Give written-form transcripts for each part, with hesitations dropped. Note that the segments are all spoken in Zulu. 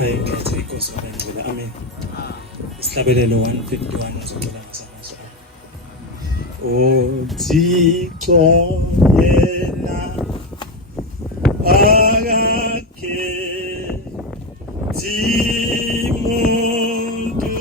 ayikhethe inkosi wabengcwele amen. Isihlabelelo 151 ngizocela ngesamazwi Thixo yena akakhethi muntu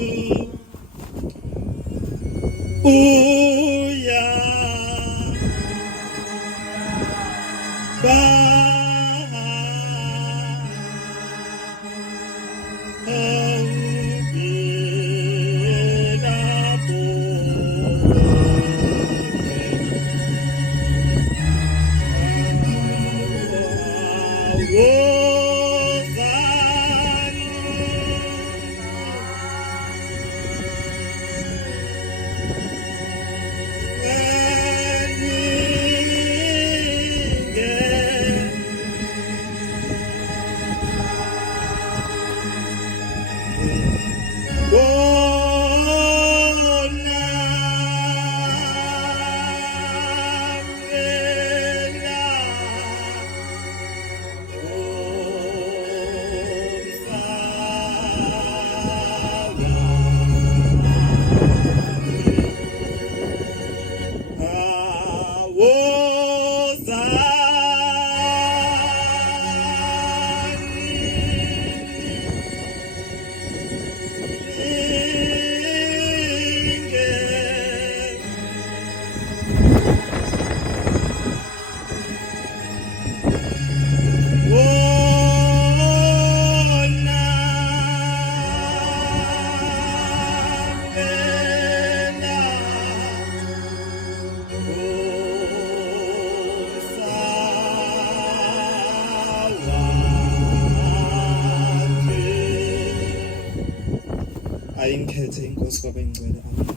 ayikhethe inkosi kwabengcwele amen.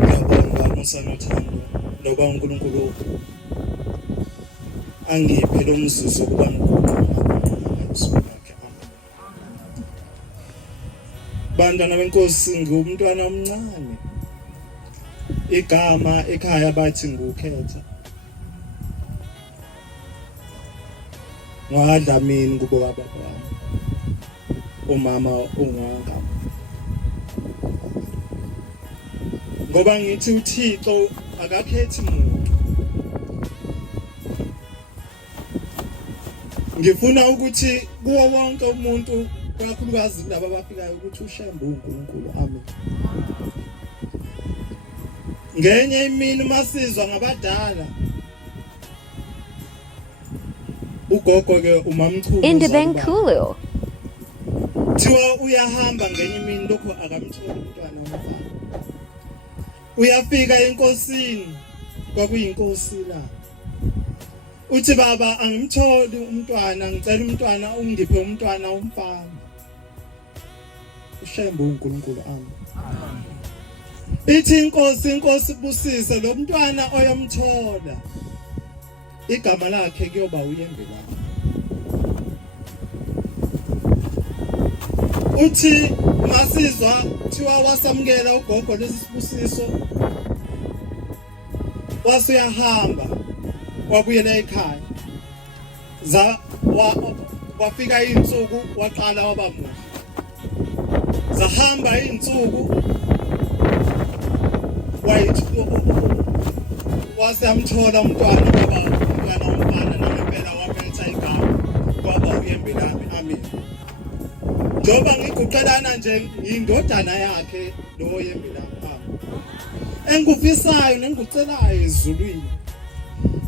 Ngiyabonga nothando noba uNkulunkulu angiphe lo mzuzu ukuba ngikuqhubeka lakhe amen. Bantwana benkosi ngumntwana omncane. Igama ekhaya bathi ngukhetha. Ngadla mina kubo baba wami. Umama ungaka. Ngoba ngithi uThixo akakhethi umuntu. Ngifuna ukuthi kuwo wonke umuntu kakhulukazi laba abafikayo ukuthi uShembe uNkulunkulu amen. Ngenye imini masizwa ngabadala ugogo ke umamchulu Indibenkulu. Thiwa uyahamba ngenye imini lokho akamtholi umntwana womfana. Uyafika enkosini kwakuyinkosi la. Uthi baba angimtholi umntwana ngicela umntwana ungiphe umntwana womfana. uShembe uNkulunkulu amen. Ithi inkosi busise lo mntwana oyamthola. Igama lakhe kuyoba uShembe la. Uthi masizwa thiwa wasamkela ugogo lesisibusiso wasuyahamba wabuyela ekhaya wafika izinsuku waqala wabamuhle zahamba izinsuku wasamthola umntwana womfana nangempela waphetha igama kwaba uShembe lami amen. Njoba ngiguqelana nje indodana yakhe lo Shembe lapha. Engikufisayo nengikucelayo ezulwini.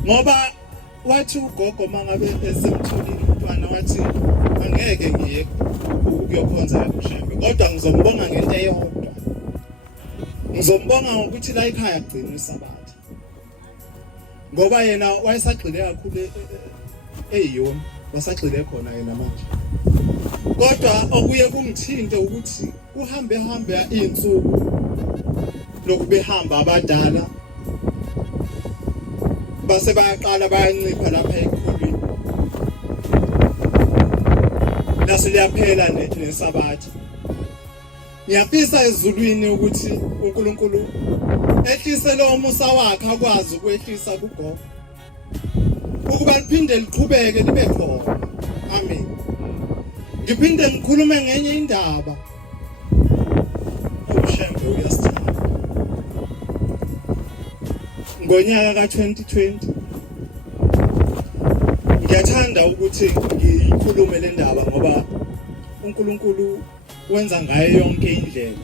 Ngoba wathi ugogo mangabe esemtholile umntwana wathi angeke ngiye ukuyokhonza uShembe kodwa ngizombonga ngento eyodwa. Ngizombonga ngokuthi la ekhaya agcina isabatha. Ngoba yena wayesagxile kakhulu eyiyona wasagxile khona yena manje. Kodwa okuye kungithinte ukuthi uhambe izinsuku lokubehamba abadala base bayaqala bayancipha lapha ekhulwini. Lase liyaphela nesabatha. Ngiyafisa ezulwini ukuthi uNkulunkulu ehlise lo musa wakhe akwazi ukwehlisa kugogo. Ukuba liphinde liqhubeke libe khona. Amen. Ngiphinde ngikhulume ngenye indaba. uShembe uyasithanda. Ngonyaka ka2020 ngiyathanda ukuthi ngikhulume le ndaba ngoba uNkulunkulu wenza ngayo yonke indlela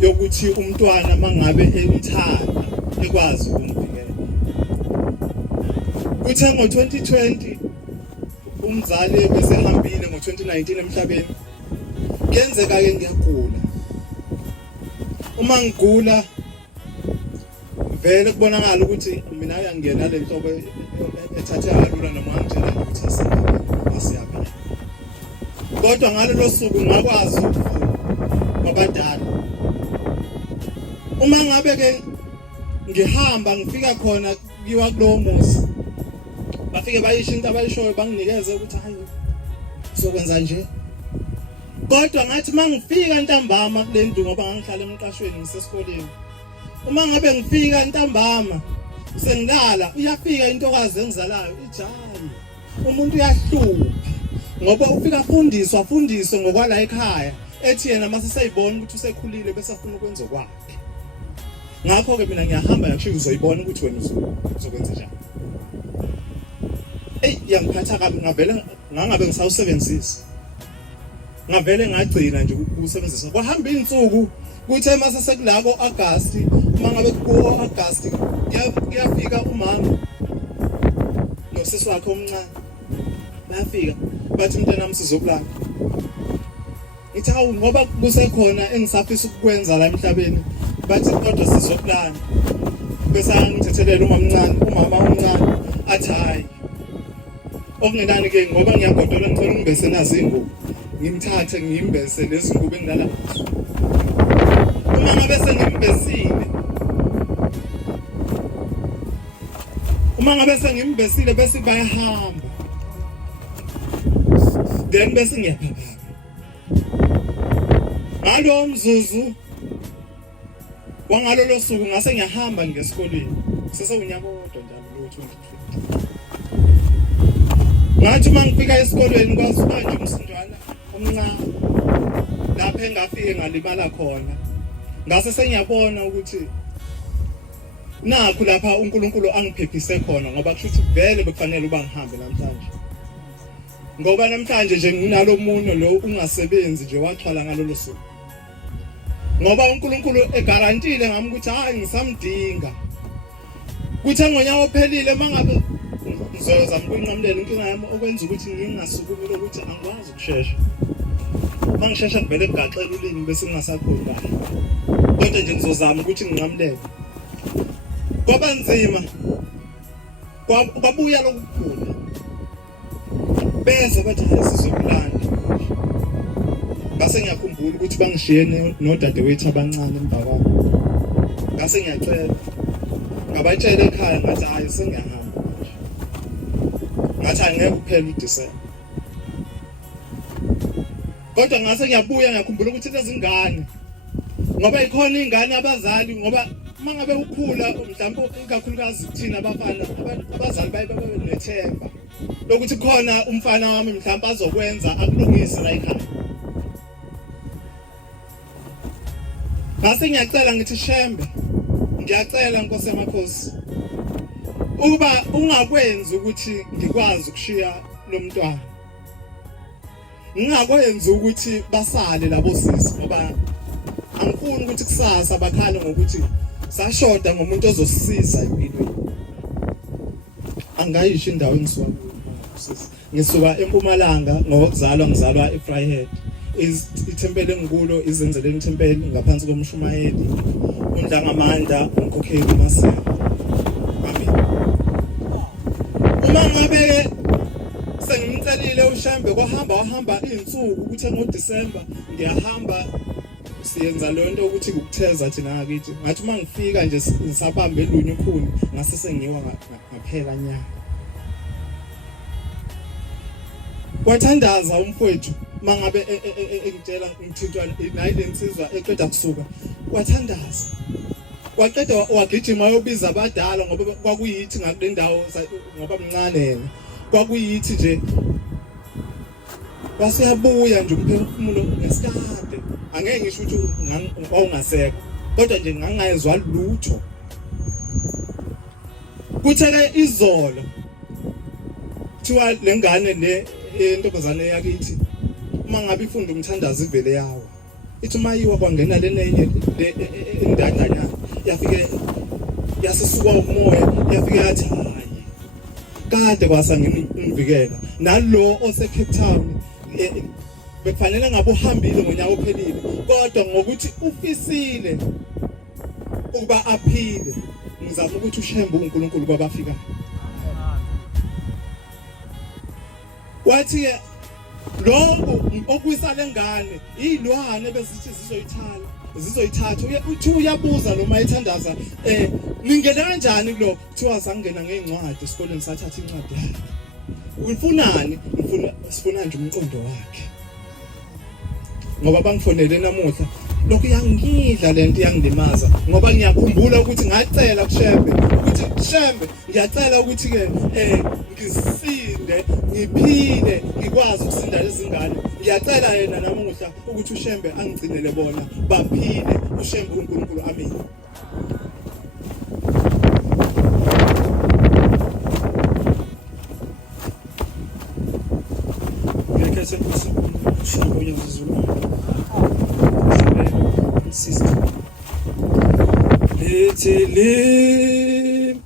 yokuthi umntwana mangabe emthanda ekwazi ukumvikela. Kuthe ngo2020 umzali besehambile ngo2019 emhlabeni. Kuyenzeka ke ngiyagula. Uma ngigula vele kubonakala ukuthi mina uyangena le nhlobo ethathe kalula noma ngitshela ukuthi asiyaphi. Kodwa ngalelo suku ngakwazi ngabadala. Uma ngabe ke ngihamba ngifika khona kiwa kulowo muzi. Bafike bayisho into abayishoyo banginikeze ukuthi hayi sokwenza nje. Kodwa ngathi mangifika ntambama kule ndlu ngoba ngihlala emqashweni ngisesikoleni. Uma ngabe ngifika ntambama sengilala uyafika intokazi engizalayo ijayi. Umuntu uyahlupha ngoba ufika fundiswe ngokwala ekhaya ethi yena mase sayibona ukuthi usekhulile bese afuna ukwenza kwakhe. Ngakho ke mina ngiyahamba yakusho uzoyibona ukuthi wena uzokwenza njani. Yangiphatha kabi ngavele ngangabe ngisawusebenzisa. Ngavele ngagcina nje ukusebenzisa. Kwahamba insuku kuthe mase sekulako August, uma ngabe ku August kuyafika umama nosisi wakhe omncane. Bafika bathi mntana msizokulala. Ithi hawu ngoba kusekhona engisafisa ukukwenza la emhlabeni. Bathi kodwa sizokulala. Bese angithethelele umama omncane athi hayi. Okungenani ke ngoba ngiyagodola ngicela ungimbese nazi ingubo. Ngimthathe ngimbese lezi ngubo engilala. Uma ngabe sengimbesile bese bayahamba. Then bese ngiyaphaphama. Ngalo mzuzu wangalolo suku ngase ngiyahamba ngesikoleni. Sesewunyaka kodwa njalo lo 2020. Ngathi mangifika esikoleni kwasuka nje umsindwana omncane. Lapha engafike ngalimala khona. Ngase sengiyabona ukuthi nakho lapha uNkulunkulu angiphephise khona ngoba kushuthi vele bekufanele uba ngihambe namhlanje. Ngoba namhlanje nje nginalo muno lo ungasebenzi nje waxhala ngalolo suku. Ngoba uNkulunkulu egarantile ngami ukuthi hayi ngisamdinga. Kuthe ngonyaka ophelile mangabe ngizoza ngiqhamlela inkinga yami okwenza ukuthi ngingasukumi ukuthi angikwazi ukushesha. Mangishesha kuvele kugaxela ulimi bese ngingasakhoni kahle. Kodwa nje ngizozama ukuthi nginqamlele. Kwaba nzima. Kwabuya lokukhula. Bese bathi sizokulanda. Base ngiyakhumbula ukuthi bangishiye nodadewethu abancane emva kwami. Base ngiyacela. Ngabatshela ekhaya ngathi hayi sengiyahamba manje. Ngathi angeke kuphela uDisemba. Kodwa ngase ngiyabuya ngiyakhumbula ukuthi lezi ngane ngoba ikhona ingane abazali ngoba mangabe ukhula mhlawumbe ikakhulukazi thina abafana abazali baye nethemba lokuthi khona umfana wami mhlawumbe azokwenza akulungise la ekhaya. Ngase ngiyacela ngithi Shembe ngiyacela Nkosi yamakhosi uba ungakwenzi ukuthi ngikwazi ukushiya lo mntwana. Ngingakwenzi ukuthi basale labo sisi ngoba angifuni ukuthi kusasa bakhale ngokuthi sashoda ngomuntu ozosisiza empilweni. Angayisho indawo engisuka kuyo sisi. Ngisuka eMpumalanga ngizalwa eFryhead. Ithempeli engikulo izenzeleni ithempeli ngaphansi komshumayeli uNdlangamandla unkhokheli uMasiya. Amen. Uma ngabe sengimcelile uShembe wahamba izinsuku ukuthi ngoDisemba ngiyahamba siyenza lonto ukuthi ukutheza thina ngakithi. Ngathi mangifika nje ngisabambe elunye ikhuni ngase sengiwa ngaphela nyaka. Wathandaza umfowethu mangabe engitshela ngithintwa nayi lensizwa eqeda kusuka. Wathandaza. Waqeda wagijima wayobiza abadala ngoba kwakuyithi ngakule ndawo ngoba mncane yena. Kwakuyithi nje wasiyabuya nje umphefumulo ngesikade angeke ngisho ukuthi wawungasekho kodwa nje ngangayezwa lutho kutheke izolo thiwa lengane le intokozane yakithi mangabe ifunda umthandazo ivele yawo ithi mayiwa kwangena lenye indandanyana yafike yasisuka umoya yafike yathi hayi kade kwasanginivikela nalo ose Cape Town bekufanele ngabe uhambile ngonyaka ophelile kodwa ngokuthi ufisile ukuba aphile ngizama ukuthi uShembe uNkulunkulu kwabafikayo wathi lokho okwisale ngane izilwane bezithi zizoyithatha uthi uyabuza noma ethandaza ningena kanjani kuloko kuthiwa sangena ngeencwadi esikoleni sathatha incwadi yakhe ufunani sifuna nje umqondo wakhe ngoba bangifonele namuhla lokho yangidla lento yangidimaza ngoba ngiyakhumbula ukuthi ngacela kuShembe ukuthi Shembe ngiyacela ukuthi ke ngisinde ngiphile ngikwazi ukusinda lezingane ngiyacela yena namuhla ukuthi uShembe angigcinele bona baphile uShembe uNkulunkulu amen ngekhethe uShembe UNyazi Lwezulu sister lethe lizwi